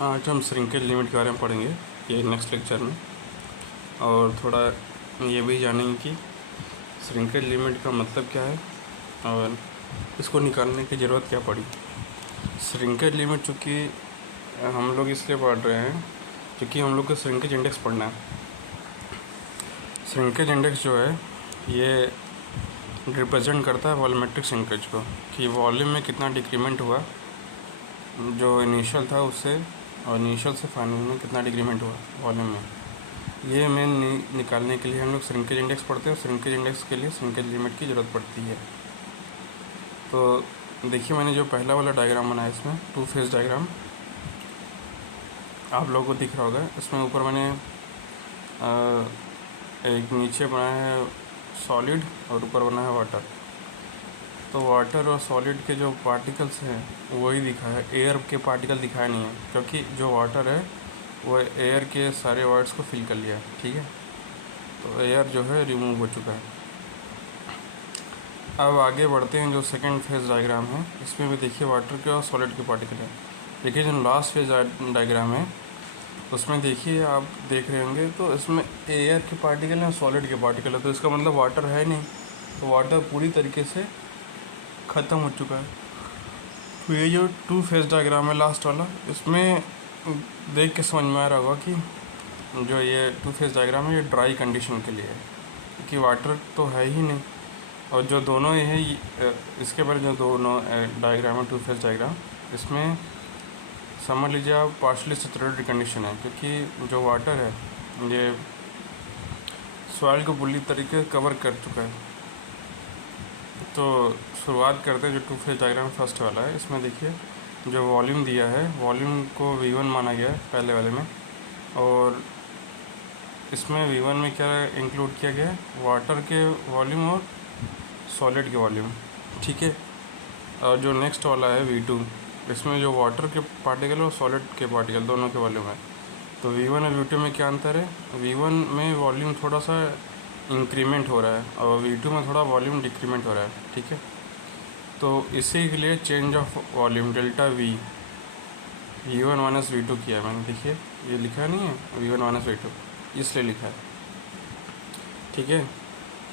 आज हम shrinkage limit के बारे में पढ़ेंगे ये नेक्स्ट लेक्चर में, और थोड़ा ये भी जानेंगे कि श्रिंकेज लिमिट का मतलब क्या है और इसको निकालने की ज़रूरत क्या पड़ी। श्रिंकेज लिमिट चूँकि हम लोग इसलिए पढ़ रहे हैं क्योंकि हम लोग को श्रिंकेज इंडेक्स पढ़ना है। श्रिंकेज इंडेक्स जो है ये रिप्रेजेंट करता है वॉल्यूमेट्रिक श्रिंकेज को, कि वॉल्यूम में कितना डिक्रीमेंट हुआ जो इनिशियल था उससे, और इनिशियल से फाइनल में कितना डिक्रीमेंट हुआ वॉल्यूम में। ये मेन निकालने के लिए हम लोग श्रिंकेज इंडेक्स पढ़ते हैं, और श्रिंकेज इंडेक्स के लिए श्रिंकेज लिमिट की ज़रूरत पड़ती है। तो देखिए, मैंने जो पहला वाला डायग्राम बनाया इसमें टू फेज डायग्राम आप लोगों को दिख रहा होगा। इसमें ऊपर मैंने एक नीचे बनाया है सॉलिड और ऊपर बना है वाटर। तो वाटर और सॉलिड के जो पार्टिकल्स हैं वही दिखा है, एयर के पार्टिकल दिखाए नहीं है, क्योंकि जो वाटर है वो एयर के सारे वर्ड्स को फिल कर लिया है। ठीक है, तो एयर जो है रिमूव हो चुका है। अब आगे बढ़ते हैं, जो सेकंड फेज डायग्राम है इसमें भी देखिए वाटर के और सॉलिड के पार्टिकल है। देखिए जो लास्ट फेज डायग्राम है उसमें देखिए आप देख रहे होंगे, तो इसमें एयर के पार्टिकल हैं और सॉलिड के पार्टिकल है, तो इसका मतलब वाटर है नहीं, तो वाटर पूरी तरीके से ख़त्म हो चुका है। तो ये जो टू फेज डायग्राम है लास्ट वाला, इसमें देख के समझ में आ रहा होगा कि जो ये टू फेज डायग्राम है ये ड्राई कंडीशन के लिए है, क्योंकि वाटर तो है ही नहीं। और जो दोनों ये है इसके बारे जो दोनों डायग्राम है टू फेज डायग्राम, इसमें समझ लीजिए आप पार्शली सैचुरेटेड कंडीशन है, क्योंकि जो वाटर है ये सॉइल को पूरी तरीके से कवर कर चुका है। तो शुरुआत करते हैं जो टू फेज डायग्राम फर्स्ट वाला है। इसमें देखिए जो वॉल्यूम दिया है, वॉल्यूम को V1 माना गया है पहले वाले में, और इसमें V1 में क्या इंक्लूड किया गया है, वाटर के वॉल्यूम और सॉलिड के वॉल्यूम। ठीक है, और जो नेक्स्ट वाला है V2, इसमें जो वाटर के पार्टिकल और सॉलिड के पार्टिकल दोनों के वॉल्यूम है। तो V1 और V2 में क्या अंतर है, V1 में वॉल्यूम थोड़ा सा इंक्रीमेंट हो रहा है और V2 में थोड़ा वॉल्यूम डिक्रीमेंट हो रहा है। ठीक है, तो इसी के लिए change of volume delta V1 minus V2 किया है मैंने। देखिए ये लिखा नहीं है V1 माइनस V2, इसलिए लिखा है। ठीक है,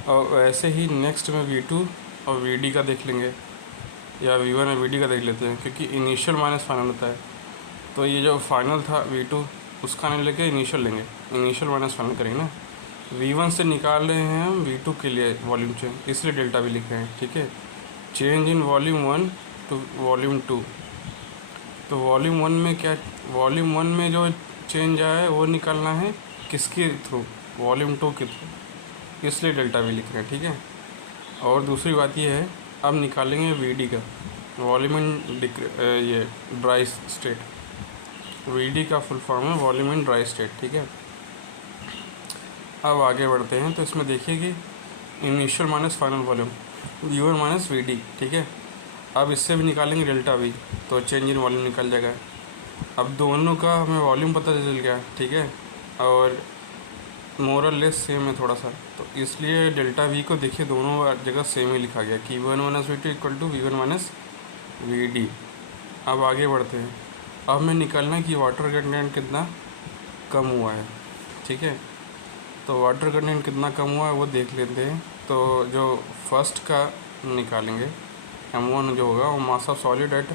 और ऐसे ही नेक्स्ट में V2 और VD का देख लेंगे, या V1 और VD का देख लेते हैं, क्योंकि इनिशियल माइनस फाइनल होता है। तो ये जो फाइनल था V2 उसका नहीं लेके इनिशियल लेंगे, इनिशियल माइनस फाइनल करेंगे ना। V1 से निकाल रहे हैं हम V2 के लिए वॉल्यूम चेंज, इसलिए डेल्टा भी लिखे हैं। ठीक है, change in volume 1 to volume 2। तो वॉल्यूम 1 में क्या, वॉल्यूम 1 में जो चेंज आया है वो निकालना है किसके थ्रू, वॉल्यूम 2 के थ्रू, इसलिए डेल्टा भी लिख रहे हैं। ठीक है, और दूसरी बात ये है, अब निकालेंगे VD का वॉल्यूम इन ये ड्राई स्टेट। VD का फुल फॉर्म है वॉल्यूम इन ड्राई स्टेट। ठीक है, अब आगे बढ़ते हैं। तो इसमें देखिए कि initial minus final volume V1 minus VD। ठीक है, अब इससे भी निकालेंगे डेल्टा V, तो चेंज इन वॉल्यूम निकल जाएगा। अब दोनों का हमें वॉल्यूम पता चल गया। ठीक है, और मोरल लेस सेम है थोड़ा सा, तो इसलिए डेल्टा V को देखिए दोनों जगह सेम ही लिखा गया कि V1 minus V2 equal to V1 minus VD। अब आगे बढ़ते हैं, अब हमें निकालना है कि वाटर कंटेंट कितना कम हुआ है। ठीक है, तो वाटर कंटेंट कितना कम हुआ है वो देख लेते हैं। तो जो फर्स्ट का निकालेंगे M1 जो होगा वो मास of solid at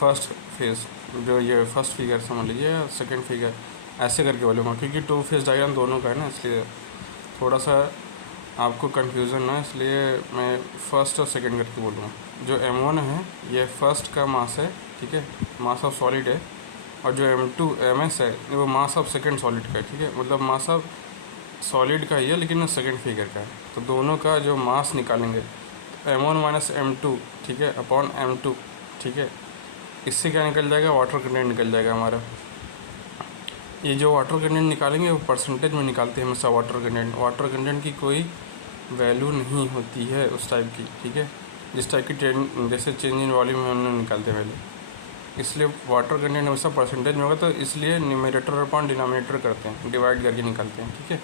first phase, जो ये फर्स्ट फिगर समझ लीजिए, सेकंड फिगर ऐसे करके बोलूँगा, क्योंकि टू फेज डायग्राम दोनों का है ना, इसलिए थोड़ा सा आपको कन्फ्यूज़न ना, इसलिए मैं फर्स्ट और सेकंड करके बोलूँगा। जो M1 है ये फर्स्ट का मास है। ठीक है, मास ऑफ सॉलिड है, और जो M2 MS है वो मास ऑफ सेकंड सॉलिड का है। ठीक है, मतलब मास ऑफ सॉलिड का ही है लेकिन सेकंड फिगर का है। तो दोनों का जो मास निकालेंगे M1 माइनस M2, ठीक है, अपॉन M2। ठीक है, इससे क्या निकल जाएगा, वाटर कंटेंट निकल जाएगा हमारा। ये जो वाटर कंटेंट निकालेंगे वो परसेंटेज में निकालते हैं हमेशा वाटर कंटेंट की कोई वैल्यू नहीं होती है उस टाइप की। ठीक है, जिस टाइप की जैसे चेंज इन वॉल्यूम में हम लोग निकालते हैं पहले, इसलिए वाटर कंटेंट हमेशा परसेंटेज में होगा, तो इसलिए न्यूमरेटर अपॉन डिनोमिनेटर करते हैं, डिवाइड करके निकालते हैं। ठीक है,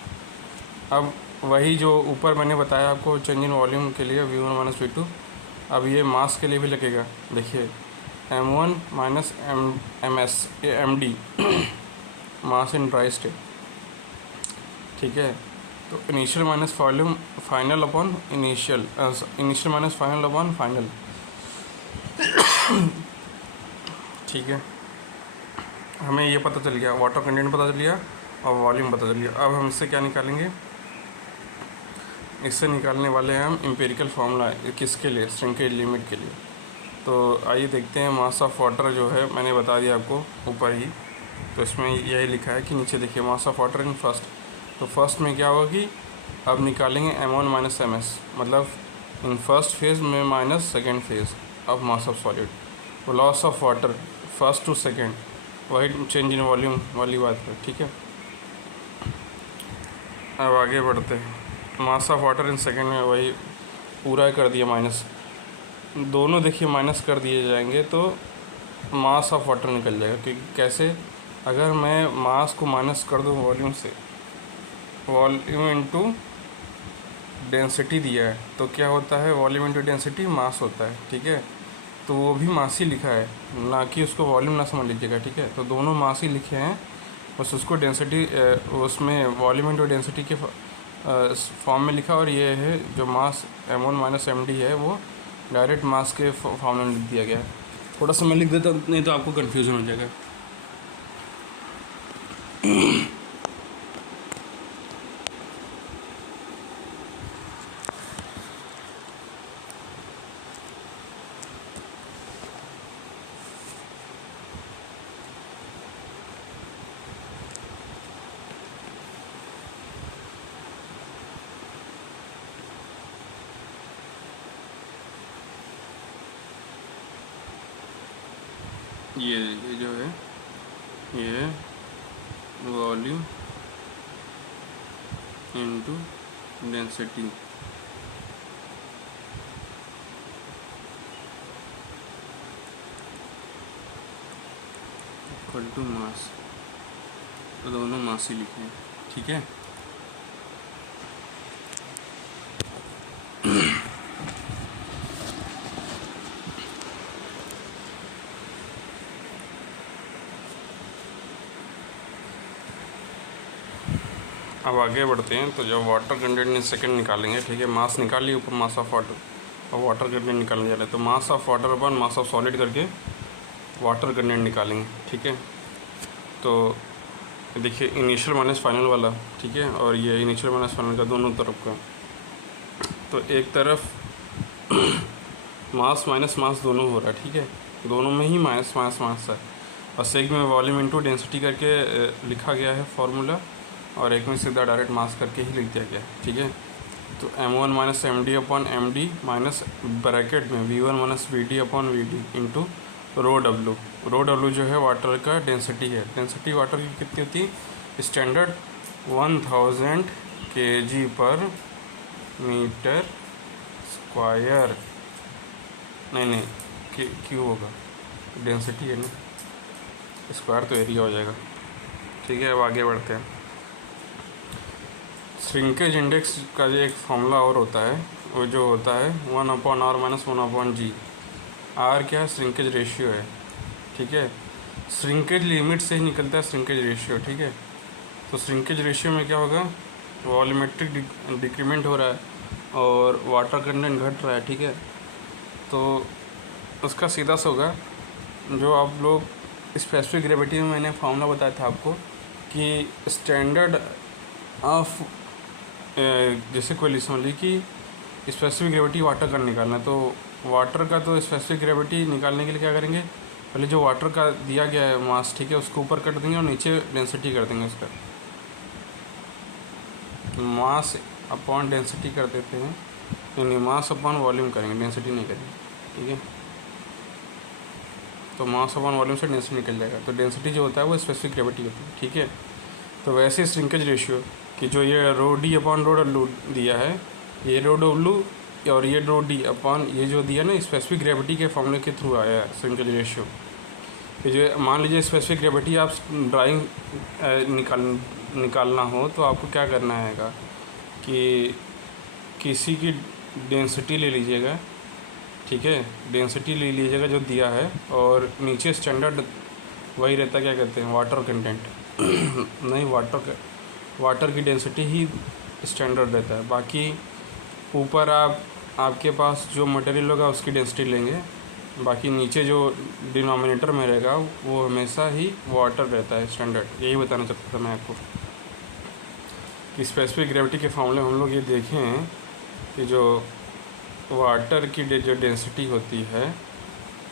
अब वही जो ऊपर मैंने बताया आपको चेंज इन वॉल्यूम के लिए V1 माइनस V2, अब ये मास के लिए भी लगेगा। देखिए m1 minus ms md mass in dry state, ठीक है। तो initial minus volume final upon initial, initial minus final upon final, ठीक है। हमें ये पता चल गया, वाटर कंटेंट पता चल गया और वॉल्यूम पता चल गया। अब हम इससे क्या निकालेंगे, इससे निकालने वाले हैं हम एम्पिरिकल फार्मूला, किसके लिए, श्रिंकेज लिमिट के लिए। तो आइए देखते हैं। मास ऑफ वाटर जो है मैंने बता दिया आपको ऊपर ही, तो इसमें यही लिखा है कि नीचे देखिए मास ऑफ वाटर इन फर्स्ट। तो फर्स्ट में क्या होगा कि अब निकालेंगे m1 माइनस ms, मतलब इन फर्स्ट फेज में minus second phase of mass of solid. तो loss of water first to second, वही चेंज इन वॉल्यूम वाली बात है, ठीक है। अब आगे बढ़ते हैं। Mass of water in second में वही पूरा कर दिया माइनस, दोनों देखिए माइनस कर दिए जाएंगे तो मास ऑफ वाटर निकल जाएगा। क्योंकि कैसे, अगर मैं मास को माइनस कर दूँ वॉल्यूम से, वॉल्यूम इनटू डेंसिटी दिया है तो क्या होता है, वॉल्यूम इनटू डेंसिटी मास होता है, ठीक है। तो वो भी मास ही लिखा है, ना कि उसको वॉल्यूम ना समझ लीजिएगा, ठीक है। तो दोनों मास ही लिखे हैं, बस उसको डेंसिटी उसमें वॉल्यूम इनटू डेंसिटी के फॉर्म में लिखा। और ये है जो मास m1 माइनस md है वो डायरेक्ट मास के फॉर्म में लिख दिया गया है। थोड़ा सा मैं लिख देता, नहीं तो आपको कन्फ्यूजन हो जाएगा। ये जो है ये volume into density, equal to mass. तो दोनों मास ही लिखे हैं, ठीक है। अब आगे बढ़ते हैं। तो जब वाटर कंटेंट इन सेकेंड निकालेंगे, ठीक है, मास निकाल लिया ऊपर मास ऑफ वाटर, और वाटर कंटेंट निकालने जा रहे हैं। तो मास of water upon mass of solid करके वाटर कंटेंट निकालेंगे, ठीक है। तो देखिए इनिशियल माइनस फाइनल वाला, ठीक है, और ये इनिशियल माइनस फाइनल का दोनों तरफ का। तो एक तरफ मास माइनस मास दोनों हो रहा है, ठीक है, दोनों में ही माइनस माइनस माइनस है। और सेक में वॉल्यूम इनटू डेंसिटी करके लिखा गया है फॉर्मूला, और एक में सीधा डायरेक्ट मास करके ही लिख दिया गया, ठीक है। तो m1 minus md upon md minus bracket में v1 minus vd upon vd into rho W जो है वाटर का डेंसिटी है। डेंसिटी वाटर की कितनी होती है, स्टैंडर्ड 1000 kg पर मीटर स्क्वायर, नहीं क्यों होगा, डेंसिटी है ना, स्क्वायर तो एरिया हो जाएगा, ठीक है। अब आगे बढ़ते हैं। श्रिंकेज इंडेक्स का जो एक फॉर्मूला और होता है, वो जो होता है 1/r माइनस 1/g। आर क्या है, श्रिंकेज रेशियो है, ठीक है। श्रिंकेज लिमिट से ही निकलता है श्रिंकेज रेशियो, ठीक है। तो श्रिंकेज रेशियो में क्या होगा, वॉल्यूमेट्रिक डिक्रीमेंट हो रहा है और वाटर कंटेंट घट रहा है, ठीक है। तो उसका सीधा सा होगा, जो आप लोग स्पेसिफिक ग्रेविटी में मैंने फार्मूला बताया था आपको कि स्टैंडर्ड ऑफ, जैसे कोई समझ ली कि स्पेसिफिक ग्रेविटी वाटर का निकालना है, तो वाटर का तो स्पेसिफिक ग्रेविटी निकालने के लिए क्या करेंगे, पहले जो वाटर का दिया गया है मास, ठीक है, उसको ऊपर कर देंगे और नीचे डेंसिटी कर देंगे उसका। मास अपॉन डेंसिटी कर देते हैं, यानी मास अपॉन वॉल्यूम करेंगे, डेंसिटी नहीं करेंगे, ठीक है। तो मास अपॉन वॉल्यूम से डेंसिटी निकल जाएगा। तो डेंसिटी जो होता है वो स्पेसिफिक ग्रेविटी होती है, ठीक है। तो वैसे श्रिंकेज रेशियो कि जो ये rho D upon rho W दिया है, ये रो डब्लू और ये रो डी अपॉन ये जो दिया ना, स्पेसिफिक ग्रेविटी के फॉर्मूले के थ्रू आया है श्रिंकेज रेशियो। ये जो मान लीजिए स्पेसिफिक ग्रेविटी आप ड्राइंग निकालना हो तो आपको क्या करना है कि किसी की डेंसिटी ले लीजिएगा, ठीक है, डेंसिटी ले लीजिएगा जो दिया है, और नीचे स्टैंडर्ड वही रहता है, क्या कहते हैं, वाटर कंटेंट नहीं, वाटर की डेंसिटी ही स्टैंडर्ड रहता है। बाकी ऊपर आपके पास जो मटेरियल होगा उसकी डेंसिटी लेंगे, बाकी नीचे जो डिनोमिनेटर में रहेगा वो हमेशा ही वाटर रहता है स्टैंडर्ड। यही बताना चाहता था मैं आपको कि स्पेसिफिक ग्रेविटी के फॉर्मूले हम लोग ये देखें हैं कि जो वाटर की जो डेंसिटी होती है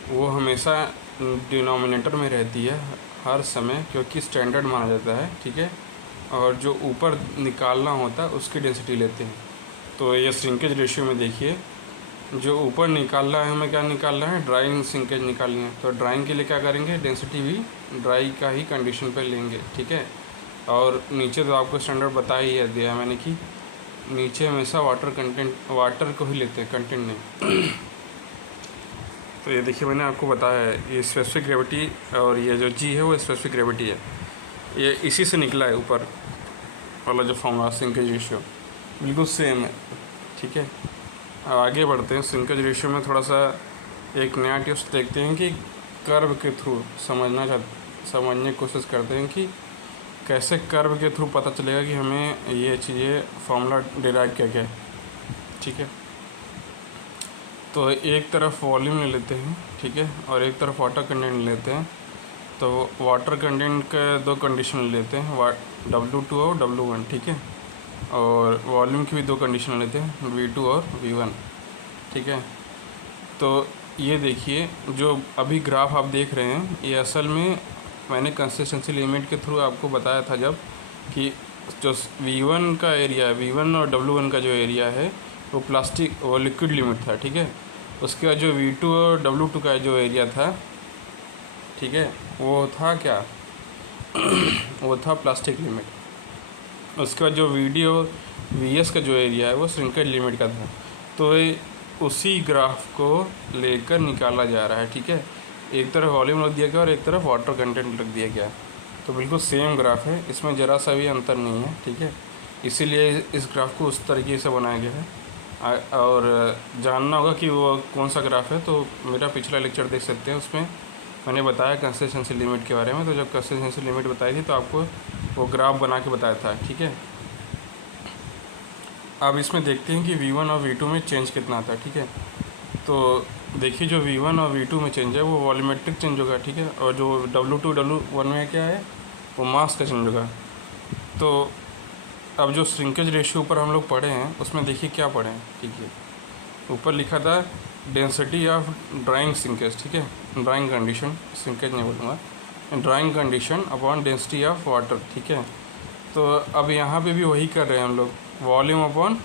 वो हमेशा डिनोमिनेटर में रहती है हर समय, क्योंकि स्टैंडर्ड माना जाता है, ठीक है। और जो ऊपर निकालना होता है उसकी डेंसिटी लेते हैं। तो ये श्रिंकेज रेशियो में देखिए, जो ऊपर निकालना है हमें क्या निकालना है, ड्राइंग श्रिंकेज निकालनी है। तो ड्राइंग के लिए क्या करेंगे, डेंसिटी भी ड्राई का ही कंडीशन पर लेंगे, ठीक है। और नीचे तो आपको स्टैंडर्ड बता ही दिया मैंने कि नीचे हमेशा वाटर को ही लेते हैं, कंटेंट नहीं। तो ये देखिए मैंने आपको बताया है, ये स्पेसिफिक ग्रेविटी और ये जो जी है वो स्पेसिफिक ग्रेविटी है, ये इसी से निकला है ऊपर वाला जो फॉर्मूला श्रिंकेज रेशियो, बिल्कुल सेम है, ठीक है। आगे बढ़ते हैं। श्रिंकेज रेशियो में थोड़ा सा एक नया टिप्स देखते हैं कि कर्व के थ्रू समझने की कोशिश करते हैं कि कैसे कर्व के थ्रू पता चलेगा कि हमें ये चीज़ें फॉर्मूला डिराइव क्या क्या है, ठीक है। तो एक तरफ वॉल्यूम ले लेते हैं, ठीक है, और एक तरफ वाटर कंटेंट ले लेते हैं। तो वाटर कंटेंट के दो कंडीशन ले लेते हैं, W2 और W1, ठीक है। और वॉल्यूम की भी दो कंडीशन लेते हैं, V2 और V1, ठीक है। तो ये देखिए जो अभी ग्राफ आप देख रहे हैं, ये असल में मैंने कंसिस्टेंसी लिमिट के थ्रू आपको बताया था जब कि जो V1 का एरिया है, V1 और W1 का जो एरिया है वो लिक्विड लिमिट था, ठीक है। उसके बाद जो V2 और W2 का जो एरिया था, ठीक है, वो था क्या वो था प्लास्टिक लिमिट। उसके बाद जो VD और VS का जो एरिया है वो श्रिंकेज लिमिट का था। तो ये उसी ग्राफ को लेकर निकाला जा रहा है, ठीक है। एक तरफ वॉल्यूम रख दिया गया और एक तरफ वाटर कंटेंट रख दिया गया, तो बिल्कुल सेम ग्राफ है, इसमें ज़रा सा भी अंतर नहीं है, ठीक है। इसीलिए इस ग्राफ को उस तरीके से बनाया गया है। और जानना होगा कि वो कौन सा ग्राफ है तो मेरा पिछला लेक्चर देख सकते हैं, उसमें मैंने बताया कंसिस्टेंसी लिमिट के बारे में। तो जब कंसिस्टेंसी लिमिट बताई थी तो आपको वो ग्राफ बना के बताया था, ठीक है। अब इसमें देखते हैं कि V1 और V2 में चेंज कितना आता है, ठीक है। तो देखिए जो V1 और V2 में चेंज है वो वॉल्यूमेट्रिक चेंज होगा, ठीक है। और जो W2 W1 में क्या है वो मास का चेंज होगा। तो अब जो श्रिंकेज रेशियो ऊपर हम लोग पढ़े हैं उसमें देखिए क्या पढ़े हैं, ठीक है। ऊपर लिखा था डेंसिटी ऑफ ड्राइंग श्रिंकेज, ठीक है, ड्राइंग कंडीशन, श्रिंकेज नहीं बोलूँगा, drawing condition upon density of water, ठीक है। तो अब यहाँ पे भी वही कर रहे हैं हम लोग, वॉल्यूम अपॉन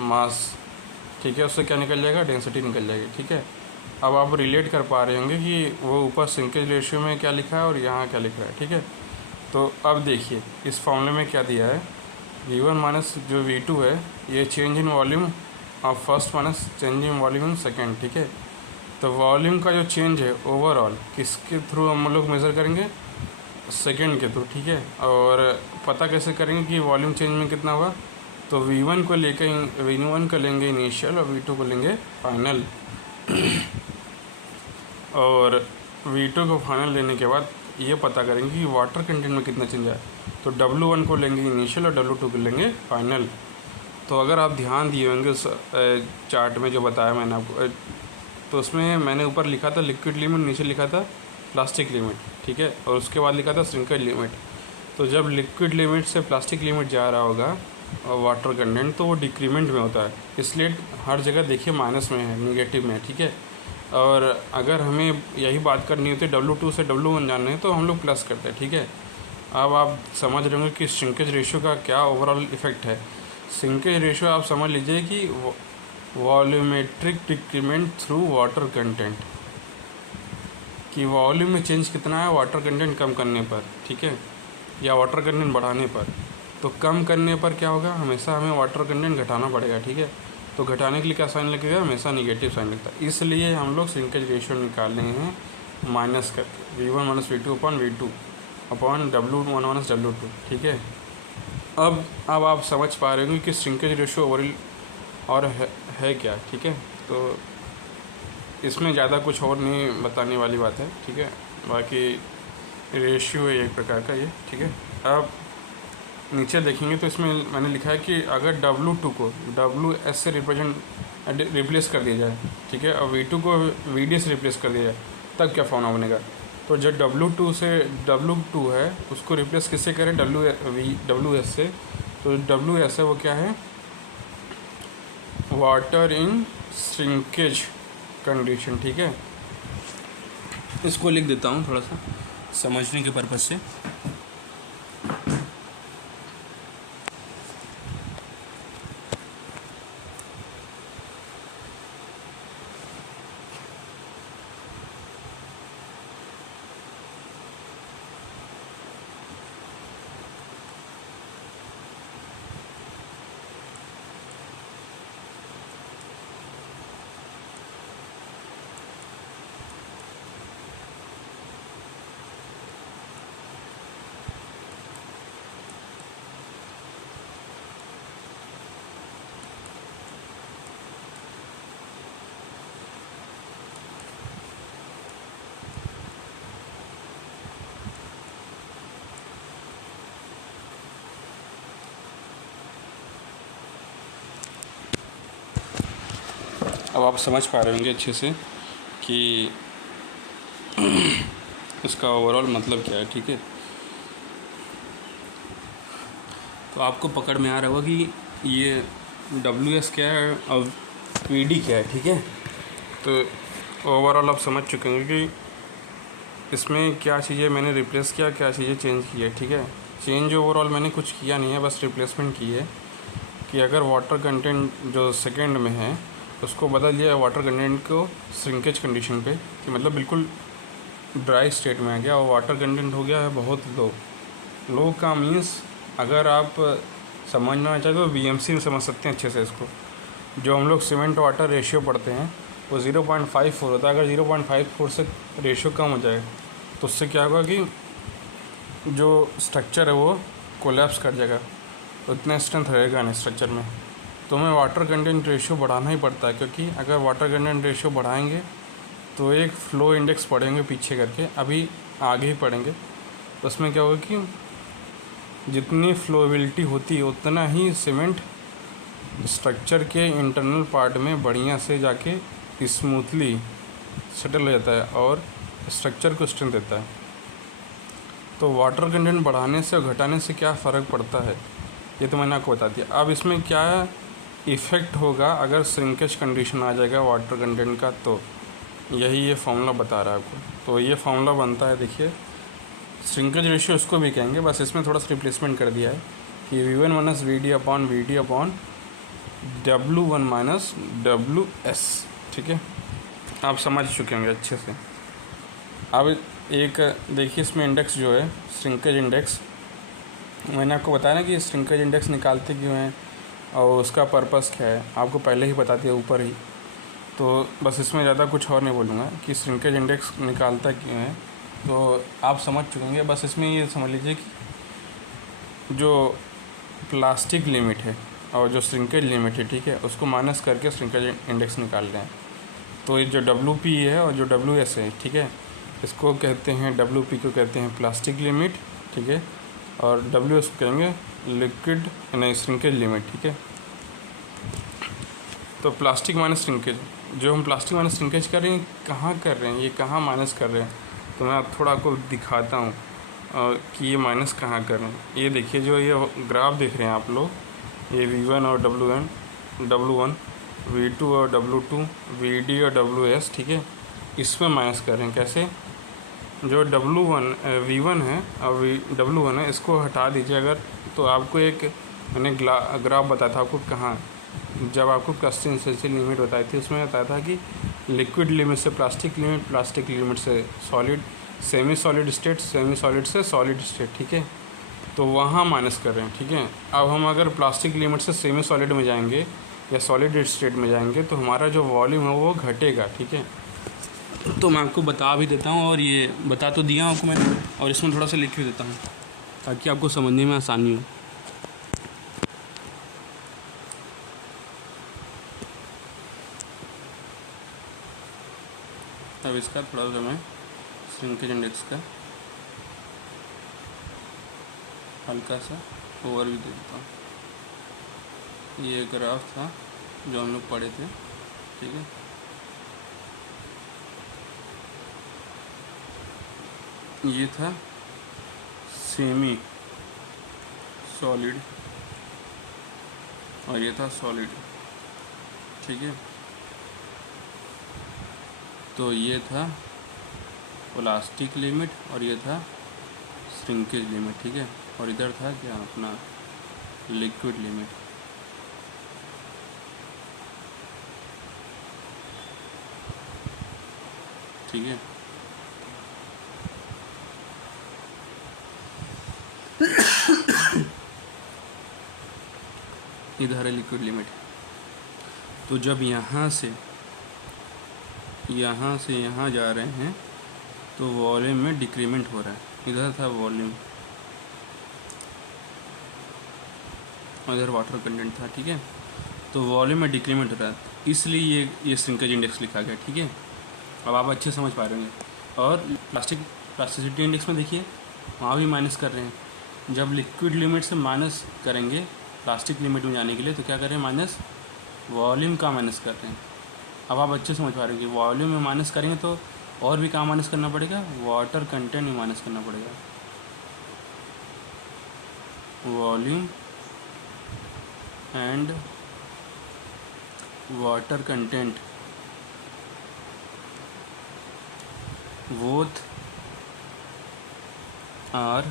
मास, ठीक है। उससे क्या निकल जाएगा, डेंसिटी निकल जाएगी, ठीक है। अब आप रिलेट कर पा रहे होंगे कि वो ऊपर श्रिंकेज रेशियो में क्या लिखा है और यहाँ क्या लिखा है, ठीक है। तो अब देखिए इस फॉर्मूले में क्या दिया है, V1 माइनस जो V2 है ये change in volume of first minus change in volume in second, ठीक है। तो वॉल्यूम का जो चेंज है ओवरऑल किसके थ्रू हम लोग मेज़र करेंगे, सेकेंड के थ्रू, ठीक है। और पता कैसे करेंगे कि वॉल्यूम चेंज में कितना हुआ, तो V1 को लेंगे इनिशियल और V2 को लेंगे फाइनल। और V2 को फाइनल लेने के बाद ये पता करेंगे कि वाटर कंटेंट में कितना चेंज आया, तो W1 को लेंगे इनिशियल और W2 को लेंगे फाइनल। तो अगर आप ध्यान दिए होंगे उस चार्ट में जो बताया मैंने आपको, तो उसमें मैंने ऊपर लिखा था लिक्विड लिमिट, नीचे लिखा था प्लास्टिक लिमिट, ठीक है, और उसके बाद लिखा था श्रिंकेज लिमिट। तो जब लिक्विड लिमिट से प्लास्टिक लिमिट जा रहा होगा वाटर कंटेंट तो वो डिक्रीमेंट में होता है, इसलिए हर जगह देखिए माइनस में है, निगेटिव में है, ठीक है। और अगर हमें यही बात करनी होती है W2 से W1 जानना है तो हम लोग प्लस करते हैं, ठीक है। अब आप समझ रहे होंगे कि श्रिंकेज रेशियो का क्या ओवरऑल इफेक्ट है। श्रिंकेज रेशियो आप समझ लीजिए कि volumetric decrement through water content, कि वॉल्यूम में चेंज कितना है वाटर कंटेंट कम करने पर, ठीक है, या वाटर कंटेंट बढ़ाने पर। तो कम करने पर क्या होगा, हमेशा हमें वाटर कंटेंट घटाना पड़ेगा, ठीक है। तो घटाने के लिए क्या साइन लगेगा, हमेशा निगेटिव साइन लगता है। इसलिए हम लोग श्रिंकेज रेशियो निकाल रहे हैं माइनस करके, V1 minus V2 upon V2 upon W1 minus W2, ठीक है। अब आप समझ पा रहे होंगे कि श्रिंकेज रेशियो ओवरऑल और है क्या, ठीक है। तो इसमें ज़्यादा कुछ और नहीं बताने वाली बात है, ठीक है। बाकी रेशियो है एक प्रकार का ये, ठीक है। अब नीचे देखेंगे तो इसमें मैंने लिखा है कि अगर W2 को WS से रिप्लेस कर दिया जाए, ठीक है, और V2 को VD से रिप्लेस कर दिया जाए, तब क्या फॉर्मूला बनेगा। तो जो W2 से W2 है उसको रिप्लेस किससे करें, WS से। तो WS है वो क्या है, वाटर इन श्रिंकेज कंडीशन, ठीक है। इसको लिख देता हूँ थोड़ा सा समझने के पर्पज़ से। अब आप समझ पा रहे होंगे अच्छे से कि इसका ओवरऑल मतलब क्या है, ठीक है। तो आपको पकड़ में आ रहा होगा कि ये WS क्या है और VD क्या है, ठीक है। तो ओवरऑल आप समझ चुके हैं कि इसमें क्या चीज़ें मैंने रिप्लेस किया, क्या चीज़ें चेंज की है, ठीक है। चेंज ओवरऑल मैंने कुछ किया नहीं है, बस रिप्लेसमेंट की है कि अगर वाटर कंटेंट जो सेकेंड में है उसको बदल दिया वाटर कंटेंट को श्रिंकेज कंडीशन पे, कि मतलब बिल्कुल ड्राई स्टेट में आ गया और वाटर कंटेंट हो गया है बहुत लो का मीन्स अगर आप समझना चाहे तो BMC में समझ सकते हैं अच्छे से इसको। जो हम लोग सीमेंट वाटर रेशियो पढ़ते हैं वो 0.54 होता है। अगर 0.54 से रेशियो कम हो जाए तो उससे क्या होगा कि जो स्ट्रक्चर है वो कोलैप्स कर जाएगा, उतना स्ट्रेंथ रहेगा नहीं स्ट्रक्चर में। तो हमें वाटर कंटेंट रेशियो बढ़ाना ही पड़ता है, क्योंकि अगर वाटर कंटेंट रेशियो बढ़ाएंगे तो एक फ़्लो इंडेक्स पढ़ेंगे पीछे करके, अभी आगे ही पढ़ेंगे। तो उसमें क्या होगा कि जितनी फ्लोबिलिटी होती है उतना ही सीमेंट स्ट्रक्चर के इंटरनल पार्ट में बढ़िया से जाके स्मूथली सेटल हो जाता है और स्ट्रक्चर को स्ट्रेंथ देता है। तो वाटर कंटेंट बढ़ाने से और घटाने से क्या फ़र्क पड़ता है ये तो मैंने आपको बता दिया। अब इसमें क्या इफ़ेक्ट होगा अगर श्रिंकेज कंडीशन आ जाएगा वाटर कंटेंट का, तो यही ये फॉर्मूला बता रहा है आपको। तो ये फॉर्मूला बनता है, देखिए श्रिंकेज रेशियो इसको भी कहेंगे, बस इसमें थोड़ा सा रिप्लेसमेंट कर दिया है कि V1 minus VD upon W1 minus WS, ठीक है। आप समझ चुके होंगे अच्छे से। अब एक देखिए इसमें इंडेक्स जो है श्रिंकेज इंडेक्स, मैंने आपको बताया ना कि श्रिंकेज इंडेक्स निकालते क्यों हैं और उसका पर्पस क्या है, आपको पहले ही बता दिया ऊपर ही। तो बस इसमें ज़्यादा कुछ और नहीं बोलूँगा कि श्रिंकेज इंडेक्स निकालता क्यों है, तो आप समझ चुके होंगे। बस इसमें ये समझ लीजिए कि जो प्लास्टिक लिमिट है और जो श्रिंकेज लिमिट है, ठीक है, उसको माइनस करके श्रिंकेज इंडेक्स निकाल रहे हैं। तो ये जो WP है और जो WS है, ठीक है, इसको कहते हैं WP को कहते हैं प्लास्टिक लिमिट, ठीक है, और WS को कहेंगे लिक्विड नहीं श्रिंकेज लिमिट, ठीक है। तो प्लास्टिक माइनस श्रिंकेज, जो हम प्लास्टिक माइनस श्रिंकेज कर रहे हैं कहाँ कर रहे हैं, ये कहाँ माइनस कर रहे हैं, तो मैं थोड़ा आपको दिखाता हूँ कि ये माइनस कहाँ कर रहे हैं। ये देखिए जो ये ग्राफ देख रहे हैं आप लोग, ये V1 और W1, V2 और W2, VD और WS, ठीक है, इसमें माइनस कर रहे हैं। कैसे, जो V1 है और W1 है इसको हटा दीजिए अगर, तो आपको एक मैंने ग्राफ बताया था आपको कहाँ, जब आपको कंसिस्टेंसी लिमिट बताई थी उसमें बताया था कि लिक्विड लिमिट से प्लास्टिक लिमिट, प्लास्टिक लिमिट से solid, semi solid state, semi solid से सॉलिड स्टेट, ठीक है। तो वहाँ माइनस कर रहे हैं, ठीक है। अब हम अगर प्लास्टिक लिमिट से सेमी सॉलिड में जाएंगे या सॉलिड स्टेट में जाएंगे तो हमारा जो वॉल्यूम है वो घटेगा, ठीक है। तो मैं आपको बता भी देता हूँ, और ये बता तो दिया आपको मैंने, और इसमें थोड़ा सा लिख भी देता हूँ ताकि आपको समझने में आसानी हो। अब इसका थोड़ा सा मैं श्रिंकेज इंडेक्स का हल्का सा ओवरव्यू दे देता हूँ। ये ग्राफ था जो हम लोग पढ़े थे, ठीक है। ये था सेमी सॉलिड और ये था सॉलिड, ठीक है। तो ये था प्लास्टिक लिमिट और ये था श्रिंकेज लिमिट, ठीक है। और इधर था क्या अपना लिक्विड लिमिट। ठीक है, इधर है लिक्विड लिमिट। तो जब यहाँ से यहाँ जा रहे हैं तो वॉल्यूम में डिक्रीमेंट हो रहा है। इधर था वॉल्यूम, इधर वाटर कंटेंट था, ठीक है। तो वॉल्यूम में डिक्रीमेंट हो रहा है, इसलिए ये श्रिंकेज इंडेक्स लिखा गया, ठीक है। अब आप अच्छे समझ पा रहे होंगे। और प्लास्टिसिटी इंडेक्स में देखिए वहाँ भी माइनस कर रहे हैं। जब लिक्विड लिमिट से माइनस करेंगे प्लास्टिक लिमिट में जाने के लिए तो क्या कर रहे हैं, माइनस वॉल्यूम का माइनस कर रहे हैं। अब आप अच्छे समझ पा रहे हैं कि वॉल्यूम में माइनस करेंगे तो और भी कहाँ माइनस करना पड़ेगा, वाटर कंटेंट में माइनस करना पड़ेगा। Volume and water content both are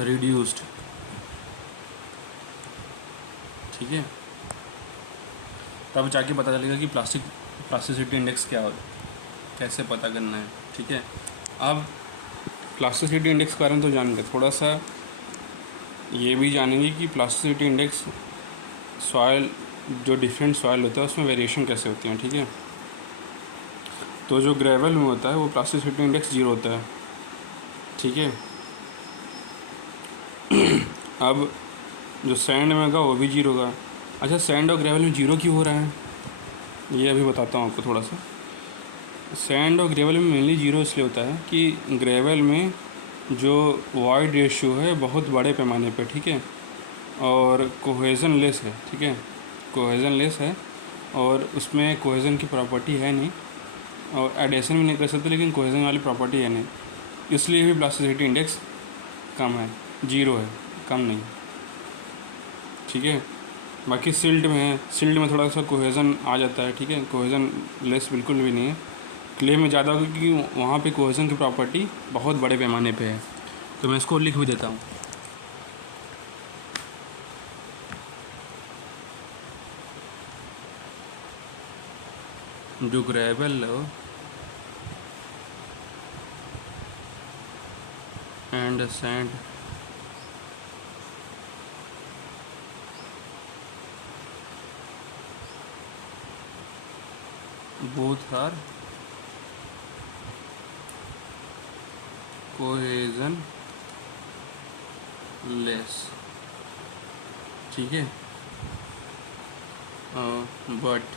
reduced, ठीक है। तब जाके पता चलेगा कि प्लास्टिसिटी इंडेक्स क्या हो, कैसे पता करना है, ठीक है। अब प्लास्टिसिटी इंडेक्स के बारे में तो जान गए, थोड़ा सा ये भी जानेंगे कि प्लास्टिसिटी इंडेक्स सॉइल, जो डिफरेंट सॉइल होता है उसमें वेरिएशन कैसे होती हैं, ठीक है। तो जो ग्रेवल में होता है वो प्लास्टिसिटी इंडेक्स 0 होता है, ठीक है। अब जो सैंड में होगा वो भी 0 होगा। अच्छा, सैंड और ग्रेवल में 0 क्यों हो रहा है ये अभी बताता हूँ आपको थोड़ा सा। सैंड और ग्रेवल में मेनली 0 इसलिए होता है कि ग्रेवल में जो वॉइड रेशियो है बहुत बड़े पैमाने पे, ठीक है, और कोहेजन लेस है, ठीक है। कोहेजन लेस है और उसमें कोहेजन की प्रॉपर्टी है नहीं और एडेशन भी नहीं कर सकते, लेकिन कोहेजन वाली प्रॉपर्टी है नहीं, इसलिए भी प्लास्टिसिटी इंडेक्स कम है, 0 है, कम नहीं, ठीक है। बाकी सिल्ट में है, सिल्ट में थोड़ा सा कोहेजन आ जाता है, ठीक है। कोहेजन लेस बिल्कुल भी नहीं है। क्ले में ज़्यादा होगा क्योंकि वहाँ पे कोहेजन की प्रॉपर्टी बहुत बड़े पैमाने पे है। तो मैं इसको लिख भी देता हूँ। जो gravel and sand both are cohesion less, ठीक है। but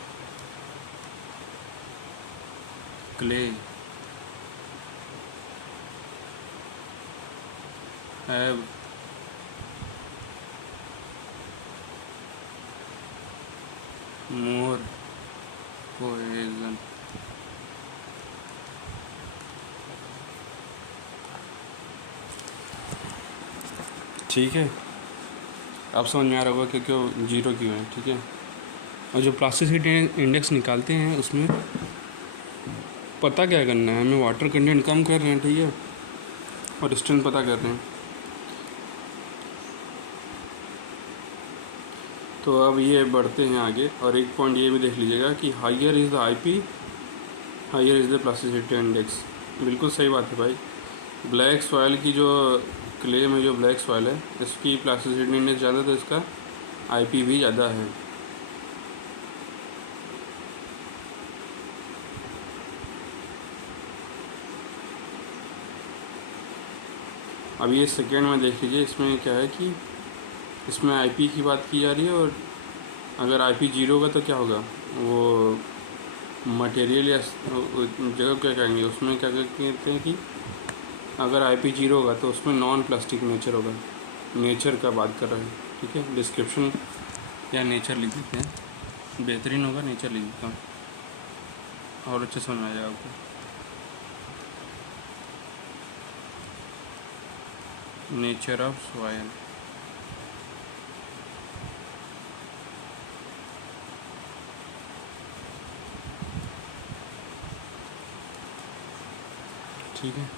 clay have more cohesion, ठीक है। आप समझ में आ रहा होगा कि क्यों 0 क्यों है, ठीक है। और जो प्लास्टिसिटी इंडेक्स निकालते हैं उसमें पता क्या करना है, हमें वाटर कंटेंट कम कर रहे हैं, ठीक है, और स्ट्रेंथ पता कर रहे हैं। तो अब ये बढ़ते हैं आगे और एक पॉइंट ये भी देख लीजिएगा कि higher is the IP, higher is the plasticity index. बिल्कुल सही बात है भाई। ब्लैक सॉइल की जो क्ले में जो ब्लैक सॉइल है इसकी प्लास्टिसिटी इंडेक्स ज़्यादा तो इसका आईपी भी ज़्यादा है। अब ये सेकेंड में देख लीजिए, इसमें क्या है कि इसमें आईपी की बात की जा रही है और अगर आईपी 0 होगा तो क्या होगा, वो मटेरियल या जगह क्या कहेंगे, उसमें क्या कहते हैं कि अगर IP 0 होगा तो उसमें नॉन प्लास्टिक नेचर होगा। नेचर का बात कर रहे हैं, ठीक है। डिस्क्रिप्शन या नेचर लिख देते हैं, बेहतरीन होगा, नेचर लिख देता हूँ और अच्छे समझ में आ जाएगा आपको। नेचर ऑफ सॉइल, ठीक है।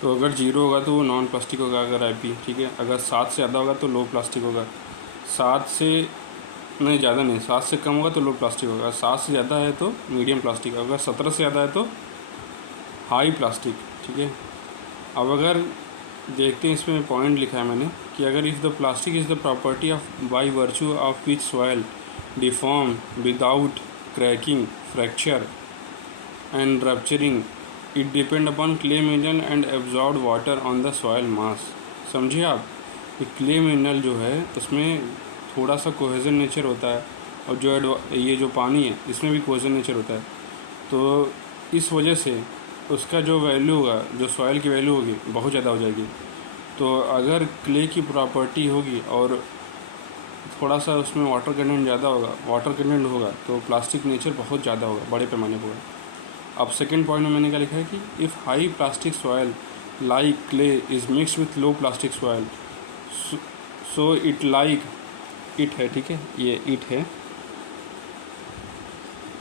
तो अगर 0 होगा तो वो नॉन प्लास्टिक होगा अगर IP, ठीक है। अगर 7 से ज़्यादा होगा तो लो प्लास्टिक होगा। 7 से नहीं, ज़्यादा नहीं, 7 से कम होगा तो लो प्लास्टिक होगा। 7 से ज़्यादा है तो मीडियम प्लास्टिक, अगर 17 से ज़्यादा है तो हाई प्लास्टिक, ठीक है। अब अगर देखते हैं, इसमें पॉइंट लिखा है मैंने कि अगर if the plastic is the property of by virtue of which soil deform without cracking, fracture and rupturing, it depend upon clay mineral and absorb water on the soil मास। समझिए आप, क्ले मिनरल जो है उसमें थोड़ा सा cohesion nature होता है, और जो ये जो पानी है इसमें भी कोहेजन नेचर होता है। तो इस वजह से उसका जो वैल्यू होगा, जो सॉइल की वैल्यू होगी, बहुत ज़्यादा हो जाएगी। तो अगर क्ले की प्रॉपर्टी होगी और थोड़ा सा उसमें वाटर कंटेंट ज़्यादा होगा, वाटर कंटेंट होगा, तो प्लास्टिक नेचर बहुत ज़्यादा होगा, बड़े पैमाने पर होगा। अब सेकेंड पॉइंट में मैंने क्या लिखा है कि if high plastic soil like clay is mix with low plastic soil, so it like it है, ठीक है, ये इट है,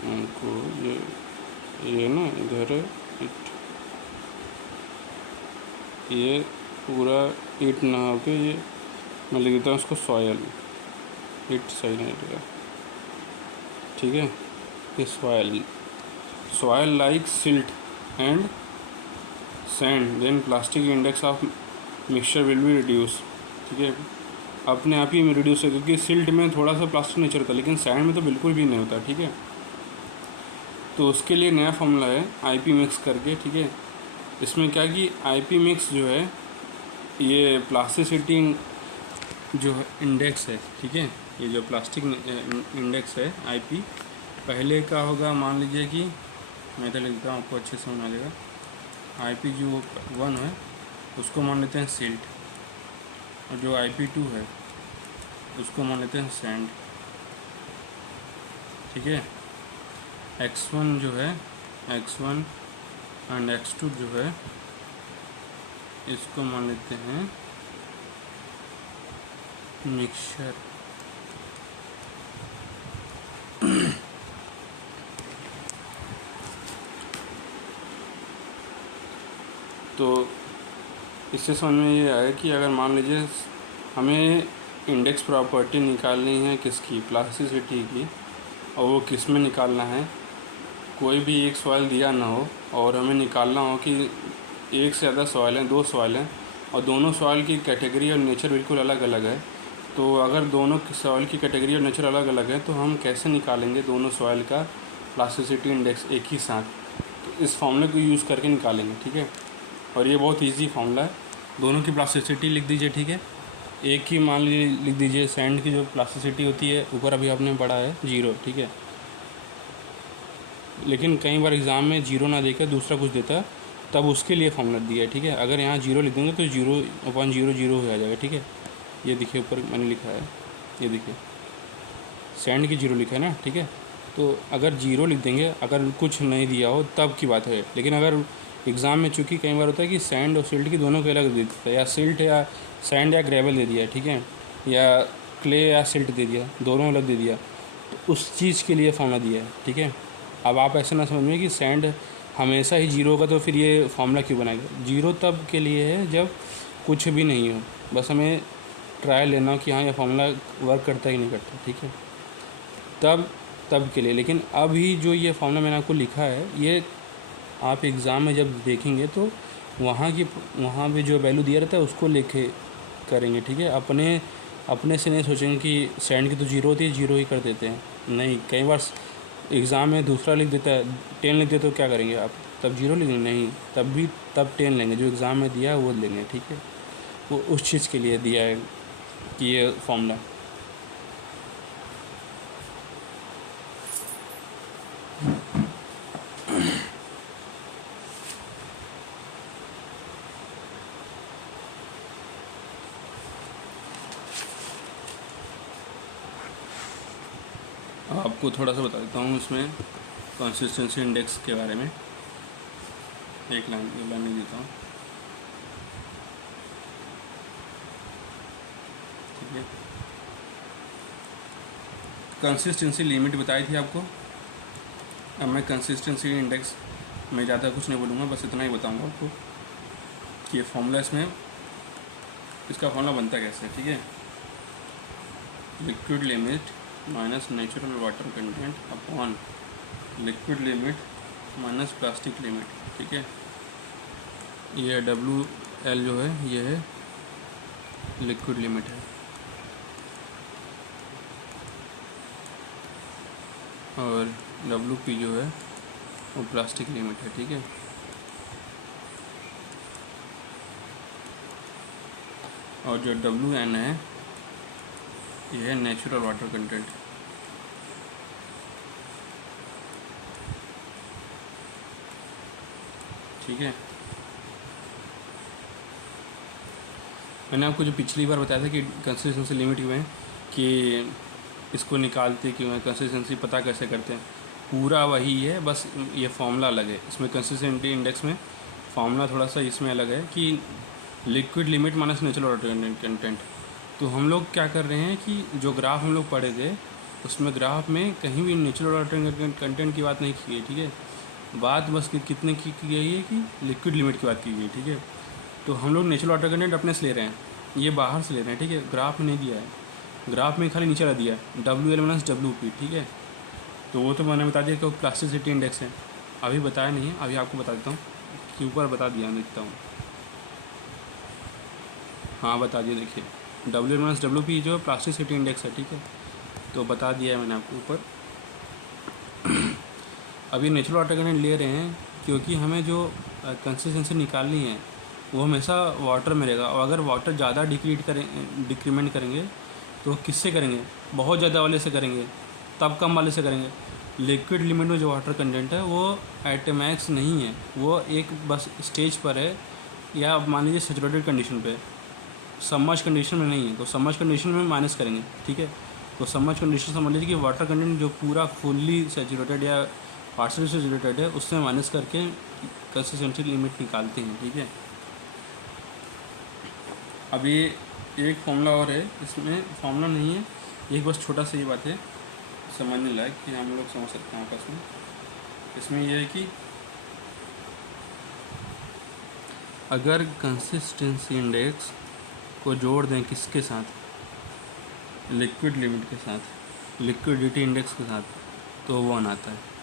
उनको ये ना इधर है इट, ये पूरा इट ना होके ये मैं लिख देता हूँ उसको सॉयल, इट सही नहीं रहेगा, ठीक है। ये soil like silt and sand, then plastic index of mixture will be reduce, ठीक है। अपने आप ही रिड्यूस है, क्योंकि सिल्ट में थोड़ा सा प्लास्टिक नेचर होता है, लेकिन सैंड में तो बिल्कुल भी नहीं होता, ठीक है। तो उसके लिए नया फॉर्मूला है IP मिक्स करके, ठीक है। इसमें क्या कि IP मिक्स जो है ये प्लास्टिसिटी जो है इंडेक्स है, ठीक है। ये जो प्लास्टिक इंडेक्स है IP, पहले का होगा, मान लीजिए कि मैं तो लिखता हूँ, आपको अच्छे से समझ आ जाएगा। IP जो 1 है उसको मान लेते हैं सिल्ट, और जो IP 2 है उसको मान लेते हैं सैंड, ठीक है। X1 जो है, X1 एंड X2 जो है इसको मान लेते हैं मिक्सचर। तो इससे समझ में ये आया कि अगर मान लीजिए हमें इंडेक्स प्रॉपर्टी निकालनी है किसकी, प्लास्टिसिटी की, और वो किस में निकालना है, कोई भी एक सॉइल दिया ना हो और हमें निकालना हो कि एक से ज़्यादा सॉइल हैं, 2 सॉइल हैं, और दोनों सॉइल की कैटेगरी और नेचर बिल्कुल अलग अलग है। तो अगर दोनों सॉइल की कैटेगरी और नेचर अलग अलग है तो हम कैसे निकालेंगे दोनों सॉइल का प्लास्टिसिटी इंडेक्स एक ही साथ? तो इस फॉर्मूले को यूज़ करके निकालेंगे, ठीक है। और ये बहुत ईजी फॉर्मूला है। दोनों की प्लास्टिसिटी लिख दीजिए, ठीक है। एक की मान लीजिए लिख दीजिए, सैंड की जो प्लास्टिसिटी होती है ऊपर अभी आपने पढ़ा है 0, ठीक है। लेकिन कई बार एग्ज़ाम में 0 ना देकर दूसरा कुछ देता है, तब उसके लिए फॉर्मूला दिया है, ठीक है। अगर यहाँ 0 लिख देंगे तो 0/0 0 हो जाएगा, ठीक है। ये देखिए ऊपर मैंने लिखा है, ये देखिए सैंड की 0 लिखा है ना, ठीक है। तो अगर 0 लिख देंगे, अगर कुछ नहीं दिया हो तब की बात है। लेकिन अगर एग्ज़ाम में चूँकि कई बार होता है कि सैंड और सिल्ट की दोनों को अलग दे देता है, या सिल्ट या सैंड या ग्रेवल दे दिया, ठीक है, या क्ले या सिल्ट दे दिया, दोनों अलग दे दिया, तो उस चीज़ के लिए फॉर्मूला दिया है, ठीक है। अब आप ऐसा ना समझिए कि सैंड हमेशा ही 0 होगा तो फिर ये फॉर्मूला क्यों बनाएगा। 0 तब के लिए है जब कुछ भी नहीं हो, बस हमें ट्रायल लेना हो कि हाँ ये फॉर्मूला वर्क करता है कि नहीं करता, ठीक है, तब के लिए। लेकिन अभी जो ये फॉर्मूला मैंने आपको लिखा है, ये आप एग्ज़ाम में जब देखेंगे तो वहाँ पे जो वैल्यू दिया रहता है उसको लेके करेंगे, ठीक है। अपने से नहीं सोचेंगे कि सैंड की तो 0 होती है, 0 ही कर देते हैं, नहीं। कई बार एग्ज़ाम में दूसरा लिख देता है, 10 लिख देते तो क्या करेंगे आप, तब 0 लिखेंगे नहीं, तब 10 लेंगे, जो एग्ज़ाम में दिया है वो लेंगे, ठीक है। वो उस चीज़ के लिए दिया है कि ये फॉर्मूला। आपको थोड़ा सा बता देता हूँ इसमें कंसिस्टेंसी इंडेक्स के बारे में। एक लाइन देता हूँ, ठीक है। कंसिस्टेंसी लिमिट बताई थी आपको। अब मैं कंसिस्टेंसी इंडेक्स में ज़्यादा कुछ नहीं बोलूँगा, बस इतना ही बताऊँगा आपको कि ये फॉर्मूला इसका फॉर्मूला बनता कैसे है, ठीक है। Liquid limit minus natural water content upon liquid limit minus plastic limit, ठीक है। ये WL जो है ये है लिक्विड लिमिट है, और WP जो है वो प्लास्टिक लिमिट है, ठीक है। और जो WN है ये है नेचुरल वाटर कंटेंट, ठीक है। मैंने आपको जो पिछली बार बताया था कि कंसिस्टेंसी लिमिट में कि इसको निकालते क्यों है, कंसिस्टेंसी पता कैसे करते हैं, पूरा वही है, बस ये फॉर्मूला अलग है। इसमें कंसिस्टेंसी इंडेक्स में फॉर्मूला थोड़ा सा इसमें अलग है कि liquid limit minus natural water content. तो हम लोग क्या कर रहे हैं कि जो ग्राफ हम लोग पढ़े थे उसमें ग्राफ में कहीं भी नेचुरल वाटर कंटेंट की बात नहीं की गई, ठीक है। बात बस कितने की गई है कि लिक्विड लिमिट की बात की गई, ठीक है। तो हम लोग नेचुरल वाटर कंटेंट अपने से ले रहे हैं, ये बाहर से ले रहे हैं, ठीक है। ग्राफ में नहीं दिया है, ग्राफ में खाली नीचे ला दिया है WL माइनस WP, ठीक है। तो वो तो मैंने बता दिया कि प्लास्टिसिटी इंडेक्स है, अभी बताया नहीं है, अभी आपको बता देता हूँ कि ऊपर बता दिया, देखता हूँ। हाँ बता दिया, देखिए WL माइनस WP जो प्लास्टिसिटी इंडेक्स है, ठीक है। तो बता दिया है मैंने आपको ऊपर। अभी नेचुरल वाटर कंटेंट ले रहे हैं क्योंकि हमें जो कंसिस्टेंसी निकालनी है वो हमेशा वाटर में रहेगा, और अगर वाटर ज़्यादा डिक्रीमेंट करेंगे तो किससे करेंगे, बहुत ज़्यादा वाले से करेंगे, तब कम वाले से करेंगे। लिक्विड लिमिट में जो वाटर कंटेंट है वो एट मैक्स नहीं है, वो एक बस स्टेज पर है, या मान लीजिए सैचुरेटेड कंडीशन पे, सबमर्ज कंडीशन में नहीं है। तो सबमर्ज कंडीशन में माइनस करेंगे, ठीक है। तो सबमर्ज कंडीशन समझ लीजिए कि वाटर कंटेंट जो पूरा फुल्ली सैचुरेटेड या पार्शली सैचुरेटेड है उससे माइनस करके कंसिस्टेंसी लिमिट निकालते हैं, ठीक है। अभी एक फॉर्मूला और है, इसमें फॉर्मूला नहीं है, एक बस छोटा सा ये बात है समझने लायक कि हम लोग समझ सकते हैं आपस में। इसमें यह है कि अगर कंसिस्टेंसी इंडेक्स को जोड़ दें किसके साथ, लिक्विड लिमिट के साथ, लिक्विडिटी इंडेक्स के साथ, तो 1 आता है।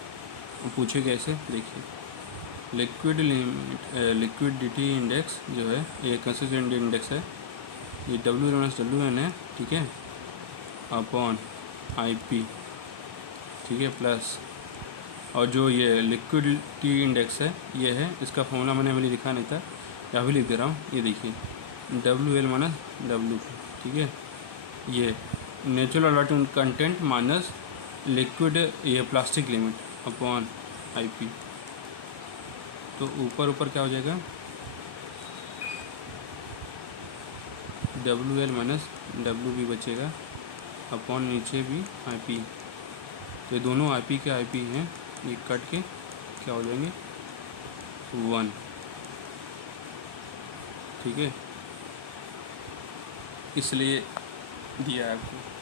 पूछे कैसे, देखिए लिक्विड लिमिट लिक्विडिटी इंडेक्स जो है ये कंसिस्टेंसी इंडेक्स है, ये WL माइनस WN है, ठीक है, अपॉन IP, ठीक है, प्लस, और जो ये लिक्विडिटी इंडेक्स है ये है, इसका फॉर्मूला मैंने अभी लिखा नहीं था, या अभी लिख दे रहा हूँ, ये देखिए WL माइनस WP, ठीक है, ये natural water content minus liquid ये प्लास्टिक लिमिट अपॉन IP। तो ऊपर क्या हो जाएगा, WL माइनस WP बचेगा, अपॉन नीचे भी IP। तो ये दोनों IP के IP हैं, ये कट के क्या हो जाएंगे 1, ठीक है, इसलिए दिया है आपको।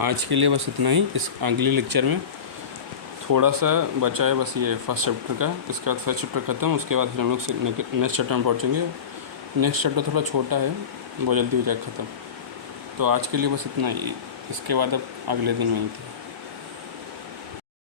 आज के लिए बस इतना ही। इस अगले लेक्चर में थोड़ा सा बचा है बस ये फर्स्ट चैप्टर का, इसके बाद फर्स्ट चैप्टर खत्म, उसके बाद फिर हम लोग नेक्स्ट चैप्टर में पहुँचेंगे। नेक्स्ट चैप्टर थोड़ा छोटा है, बहुत जल्दी हो जाएगा ख़त्म। तो आज के लिए बस इतना ही, इसके बाद अब अगले दिन वहीं थे।